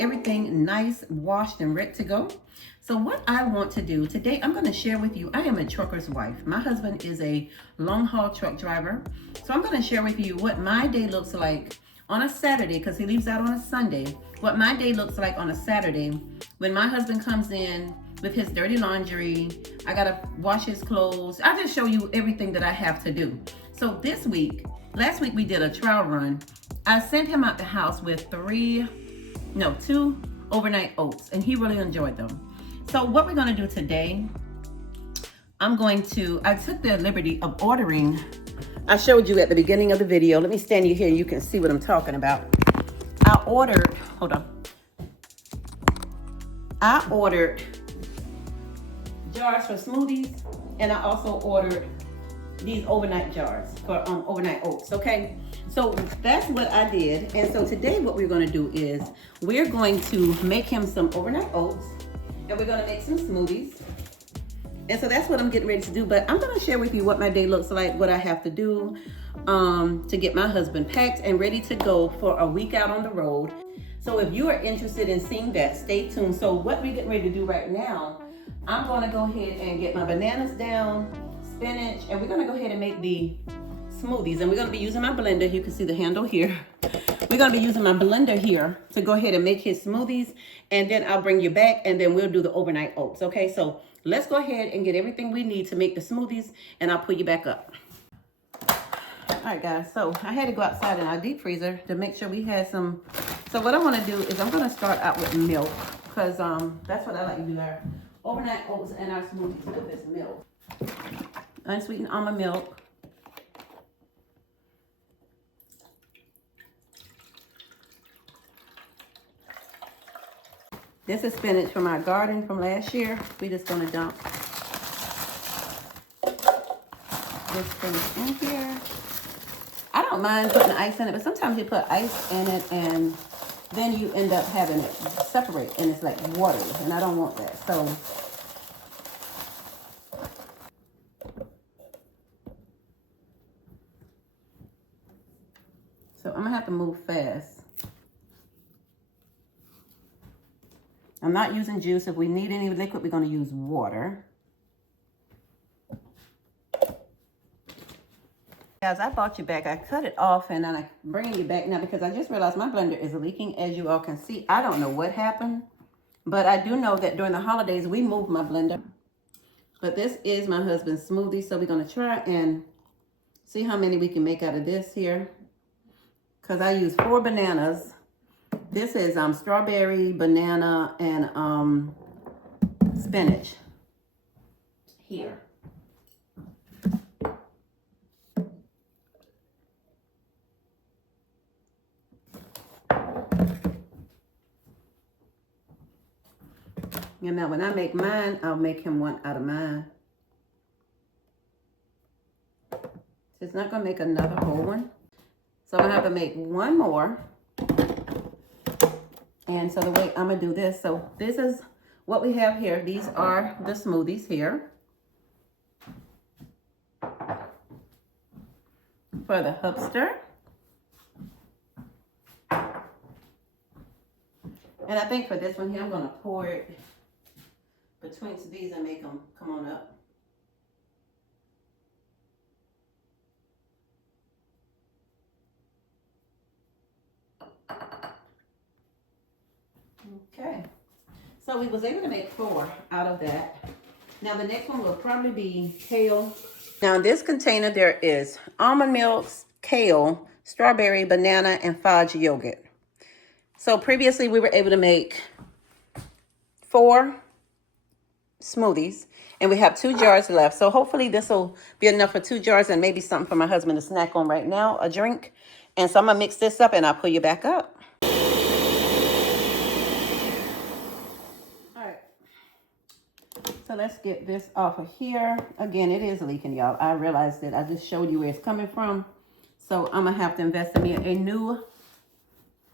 getting everything nice, washed, and ready to go. So what I want to do today, I'm going to share with you, I am a trucker's wife. My husband is a long haul truck driver. So I'm going to share with you what my day looks like on a Saturday, because he leaves out on a Sunday, what my day looks like on a Saturday when my husband comes in with his dirty laundry. I got to wash his clothes. I'll just show you everything that I have to do. So this week, last week we did a trial run. I sent him out the house with two overnight oats, and he really enjoyed them. So what we're gonna do today, I took the liberty of ordering. I showed you at the beginning of the video. Let me stand you here, you can see what I'm talking about. I ordered jars for smoothies, and I also ordered these overnight jars for overnight oats, okay? So that's what I did. And so today what we're gonna do is we're going to make him some overnight oats, and we're gonna make some smoothies. And so that's what I'm getting ready to do. But I'm gonna share with you what my day looks like, what I have to do to get my husband packed and ready to go for a week out on the road. So if you are interested in seeing that, stay tuned. So what we're getting ready to do right now, I'm gonna go ahead and get my bananas down, spinach, and we're gonna go ahead and make the smoothies. And we're gonna be using my blender. You can see the handle here. We're gonna be using my blender here to go ahead and make his smoothies, and then I'll bring you back, and then we'll do the overnight oats, okay? So let's go ahead and get everything we need to make the smoothies, and I'll pull you back up. All right, guys, so I had to go outside in our deep freezer to make sure we had some. So what I wanna do is I'm gonna start out with milk, because that's what I like to do, our overnight oats and our smoothies with this milk. Unsweetened almond milk. This is spinach from our garden from last year. We just gonna dump this spinach in here. I don't mind putting ice in it, but sometimes you put ice in it and then you end up having it separate and it's like watery, and I don't want that. So I'm gonna have to move fast. I'm not using juice. If we need any liquid, we're going to use water. Guys, I brought you back. I cut it off, and then I'm bringing you back now because I just realized my blender is leaking, as you all can see. I don't know what happened, but I do know that during the holidays, we moved my blender. But this is my husband's smoothie, so we're going to try and see how many we can make out of this here. Because I use 4 bananas. This is strawberry, banana, and spinach here. And now when I make mine, I'll make him one out of mine. So it's not going to make another whole one. So I'm going to have to make one more. And so the way I'm going to do this, so this is what we have here. These are the smoothies here. For the hubster. And I think for this one here, I'm going to pour it between these and make them come on up. Okay, so we was able to make 4 out of that. Now the next one will probably be kale. Now in this container there is almond milk, kale, strawberry, banana, and fudge yogurt. So previously we were able to make 4 smoothies, and we have 2 jars left. So hopefully this will be enough for 2 jars and maybe something for my husband to snack on right now, a drink. And so I'm gonna mix this up and I'll pull you back up. So let's get this off of here. Again, it is leaking, y'all. I realized that I just showed you where it's coming from. So I'm going to have to invest in me a new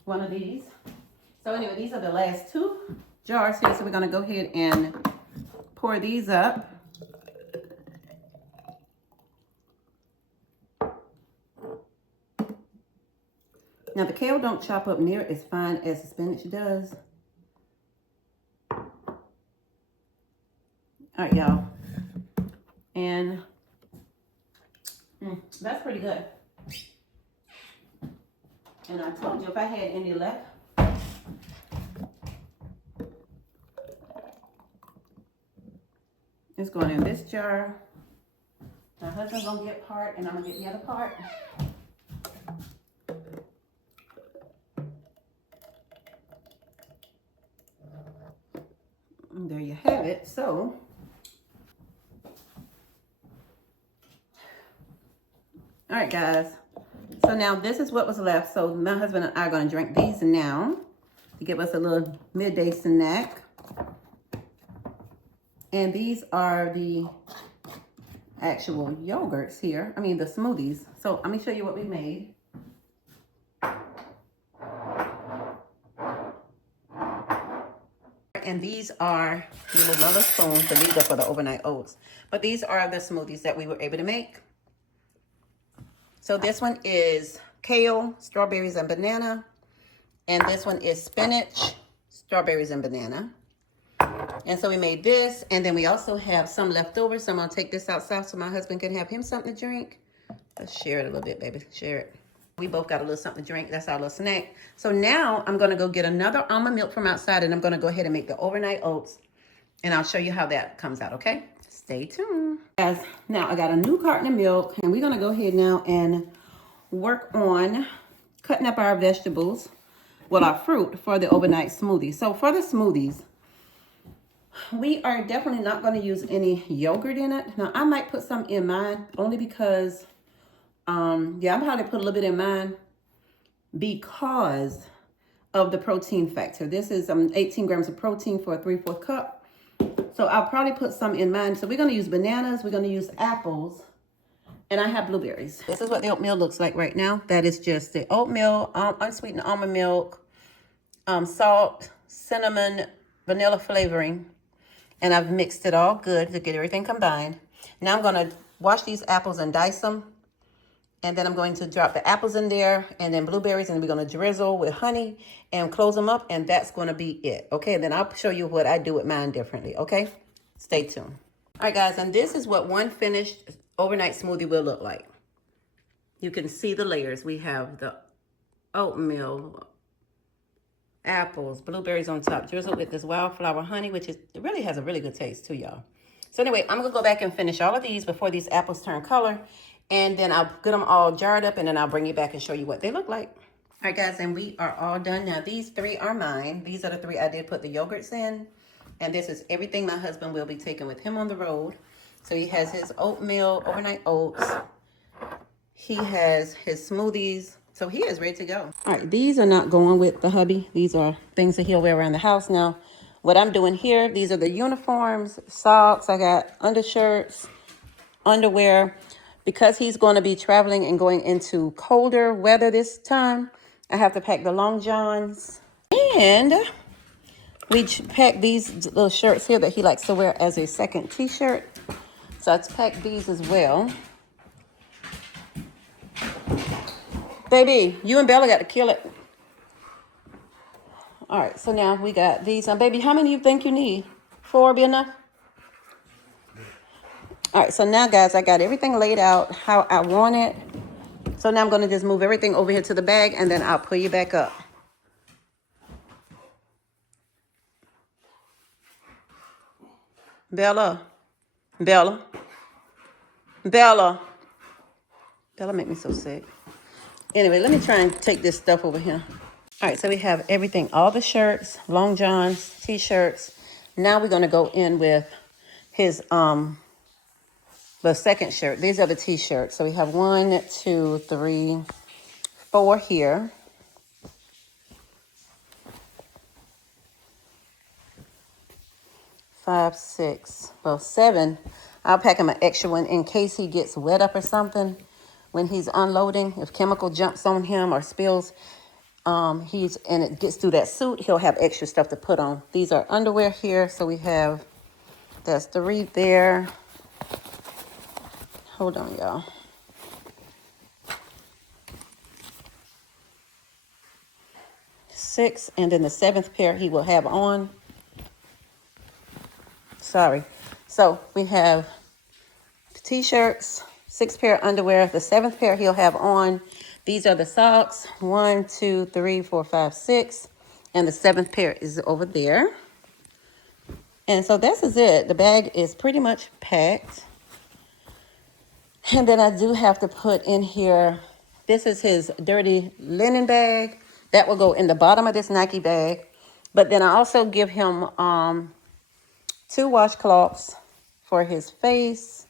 one of these. So anyway, these are the last 2 jars here. So we're going to go ahead and pour these up. Now the kale don't chop up near as fine as the spinach does. All right, y'all. And that's pretty good. And I told you if I had any left, it's going in this jar. My husband's gonna get part, and I'm gonna get the other part. And there you have it. So, all right, guys. So now this is what was left. So my husband and I are gonna drink these now to give us a little midday snack. And these are the actual yogurts here. I mean, the smoothies. So let me show you what we made. And these are the little spoons. So these are for the overnight oats. But these are the smoothies that we were able to make. So this one is kale, strawberries, and banana. And this one is spinach, strawberries, and banana. And so we made this, and then we also have some left over. So I'm gonna take this outside so my husband can have him something to drink. Let's share it a little bit, baby. Share it. We both got a little something to drink. That's our little snack. So now I'm gonna go get another almond milk from outside, and I'm gonna go ahead and make the overnight oats. And I'll show you how that comes out, okay? Stay tuned. Guys, now I got a new carton of milk, and we're gonna go ahead now and work on cutting up our vegetables, well, our fruit for the overnight smoothie. So for the smoothies, we are definitely not going to use any yogurt in it. Now, I might put some in mine only because, yeah, I'm probably put a little bit in mine because of the protein factor. This is 18 grams of protein for a 3/4 cup. So I'll probably put some in mine. So we're going to use bananas. We're going to use apples. And I have blueberries. This is what the oatmeal looks like right now. That is just the oatmeal, unsweetened almond milk, salt, cinnamon, vanilla flavoring. And I've mixed it all good to get everything combined. Now I'm going to wash these apples and dice them. And then I'm going to drop the apples in there and then blueberries. And we're going to drizzle with honey and close them up. And that's going to be it. Okay, and then I'll show you what I do with mine differently. Okay, stay tuned. All right, guys, and this is what one finished overnight smoothie will look like. You can see the layers. We have the oatmeal, apples, blueberries on top, drizzled with this wildflower honey, which is, it really has a really good taste too, y'all. So anyway, I'm gonna go back and finish all of these before these apples turn color, and then I'll get them all jarred up, and then I'll bring you back and show you what they look like. All right, guys, and we are all done. Now, these three are mine. These are the three I did put the yogurts in, and this is everything my husband will be taking with him on the road. So he has his oatmeal, overnight oats. He has his smoothies. So he is ready to go. All right, these are not going with the hubby. These are things that he'll wear around the house. Now, what I'm doing here, these are the uniforms, socks. I got undershirts, underwear. Because he's going to be traveling and going into colder weather this time, I have to pack the long johns. And we packed these little shirts here that he likes to wear as a second t-shirt. So I packed these as well. Baby, you and Bella got to kill it. All right, so now we got these. Baby, how many you think you need? 4 be enough? All right, so now, guys, I got everything laid out how I want it. So now I'm going to just move everything over here to the bag, and then I'll pull you back up. Bella. Bella. Bella. Bella make me so sick. Anyway, let me try and take this stuff over here. All right, so we have everything, all the shirts, long johns, t-shirts. Now we're going to go in with his the second shirt. These are the t-shirts. So we have 1, 2, 3, 4 here. 5, 6, well, 7. I'll pack him an extra one in case he gets wet up or something when he's unloading. If chemical jumps on him or spills, and it gets through that suit, he'll have extra stuff to put on. These are underwear here. So we have, that's 3 there. Hold on, y'all. 6, and then the 7th pair he will have on. Sorry. So we have t-shirts, 6 pair of underwear. The 7th pair he'll have on. These are the socks. 1, 2, 3, 4, 5, 6. And the 7th pair is over there. And so this is it. The bag is pretty much packed. And then I do have to put in here, this is his dirty linen bag. That will go in the bottom of this Nike bag. But then I also give him 2 washcloths for his face.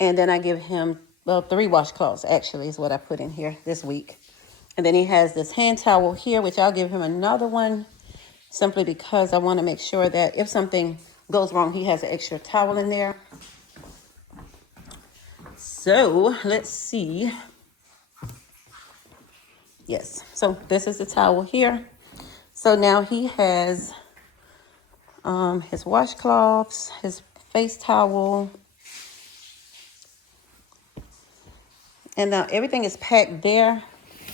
And then I give him, well, 3 washcloths actually is what I put in here this week. And then he has this hand towel here, which I'll give him another one simply because I want to make sure that if something goes wrong, he has an extra towel in there. So let's see. Yes, so this is the towel here. So now he has his washcloths, his face towel, and now everything is packed there.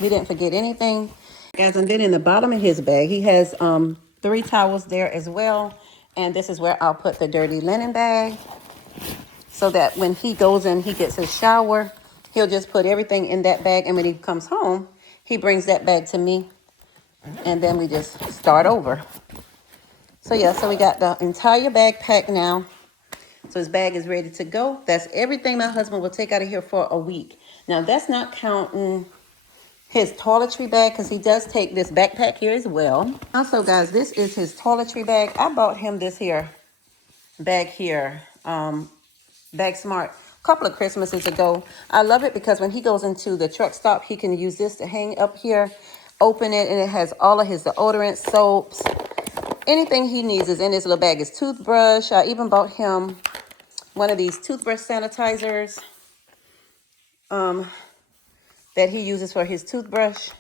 We didn't forget anything. Guys, and then in the bottom of his bag, he has 3 towels there as well. And this is where I'll put the dirty linen bag so that when he goes in, he gets his shower, he'll just put everything in that bag. And when he comes home, he brings that bag to me. And then we just start over. So yeah, so we got the entire bag packed now. So his bag is ready to go. That's everything my husband will take out of here for a week. Now that's not counting his toiletry bag, because he does take this backpack here as well. Also, guys, this is his toiletry bag. I bought him this here bag here, Bag Smart, a couple of Christmases ago. I love it because when he goes into the truck stop, he can use this to hang up here, open it, and it has all of his deodorant, soaps, anything he needs is in this little bag. His toothbrush. I even bought him one of these toothbrush sanitizers that he uses for his toothbrush.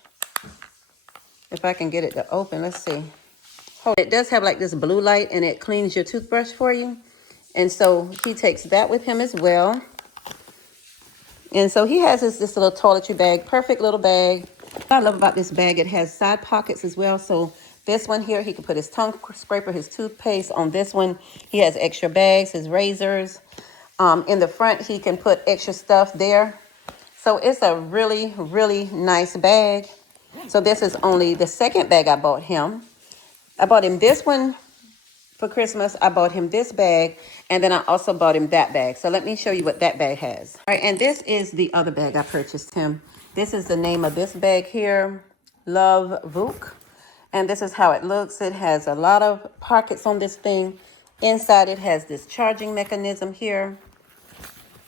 If I can get it to open, let's see. Oh, it does have like this blue light and it cleans your toothbrush for you. And so he takes that with him as well. And so he has this little toiletry bag, perfect little bag. What I love about this bag, it has side pockets as well. So this one here, he can put his tongue scraper, his toothpaste. On this one, he has extra bags, his razors. In the front, he can put extra stuff there. So it's a really, really nice bag. So this is only the 2nd bag I bought him. I bought him this one for Christmas. I bought him this bag, and then I also bought him that bag. So let me show you what that bag has. All right, and this is the other bag I purchased him. This is the name of this bag here, Love Vuk. And this is how it looks. It has a lot of pockets on this thing. Inside it has this charging mechanism here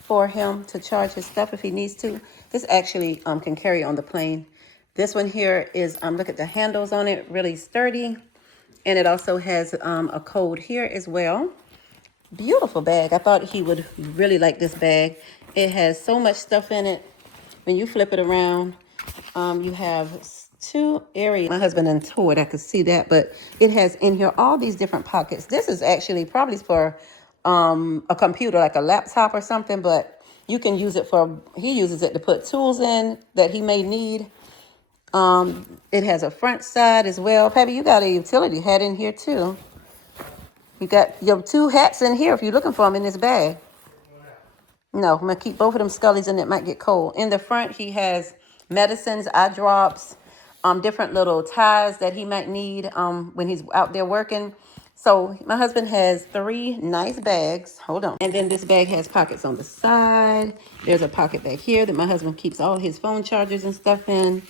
for him to charge his stuff if he needs to. This actually can carry on the plane. This one here is, look at the handles on it, really sturdy. And it also has a code here as well. Beautiful bag. I thought he would really like this bag. It has so much stuff in it. When you flip it around, you have 2 areas. My husband done tore it, I could see that, but it has in here all these different pockets. This is actually probably for a computer, like a laptop or something, but you can use it for, he uses it to put tools in that he may need. It has a front side as well. Pappy, you got a utility hat in here too. You got your 2 hats in here if you're looking for them in this bag. No, I'm going to keep both of them Scullies and it might get cold. In the front, he has medicines, eye drops, different little ties that he might need when he's out there working. So my husband has 3 nice bags. Hold on. And then this bag has pockets on the side. There's a pocket back here that my husband keeps all his phone chargers and stuff in.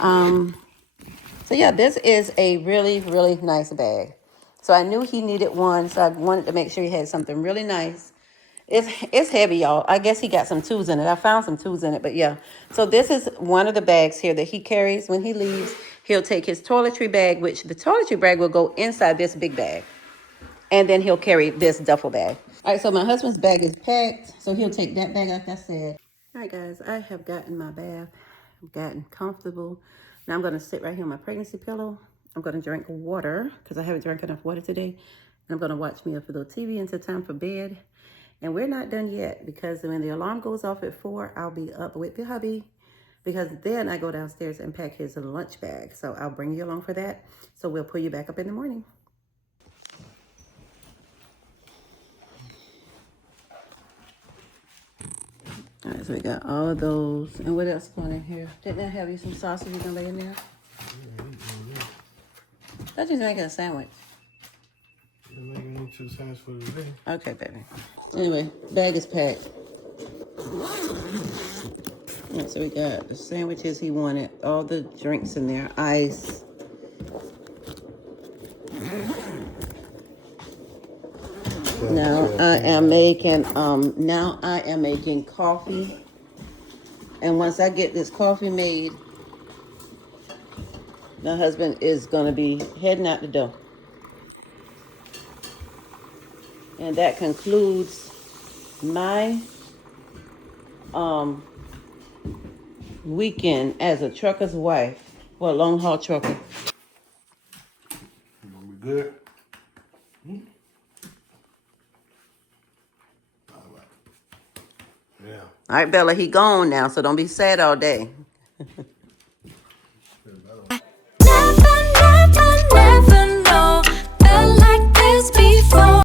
So yeah, this is a really, really nice bag. So I knew he needed one, so I wanted to make sure he had something really nice. It's heavy, y'all. I guess he got some tools in it. I found some tools in it, but yeah. So this is one of the bags here that he carries when he leaves. He'll take his toiletry bag, which the toiletry bag will go inside this big bag. And then he'll carry this duffel bag. All right, so my husband's bag is packed, so he'll take that bag like I said. All right, guys, I have gotten my bath. I've gotten comfortable. Now I'm going to sit right here on my pregnancy pillow. I'm going to drink water because I haven't drank enough water today. And I'm going to watch me a little TV until time for bed. And we're not done yet because when the alarm goes off at 4, I'll be up with the hubby because then I go downstairs and pack his lunch bag. So I'll bring you along for that. So we'll pull you back up in the morning. All right, so we got all of those. And what else going in here? Didn't I have you some sausage you can lay in there? I just making a sandwich. You're making me 2 cents for the day. Okay, baby. Anyway, bag is packed. All right, so we got the sandwiches he wanted, all the drinks in there, ice. Now I am making coffee. And once I get this coffee made, my husband is gonna be heading out the door. And that concludes my weekend as a trucker's wife for a long haul trucker. You gonna be good? All right. Yeah. All right, Bella, he gone now, so don't be sad all day.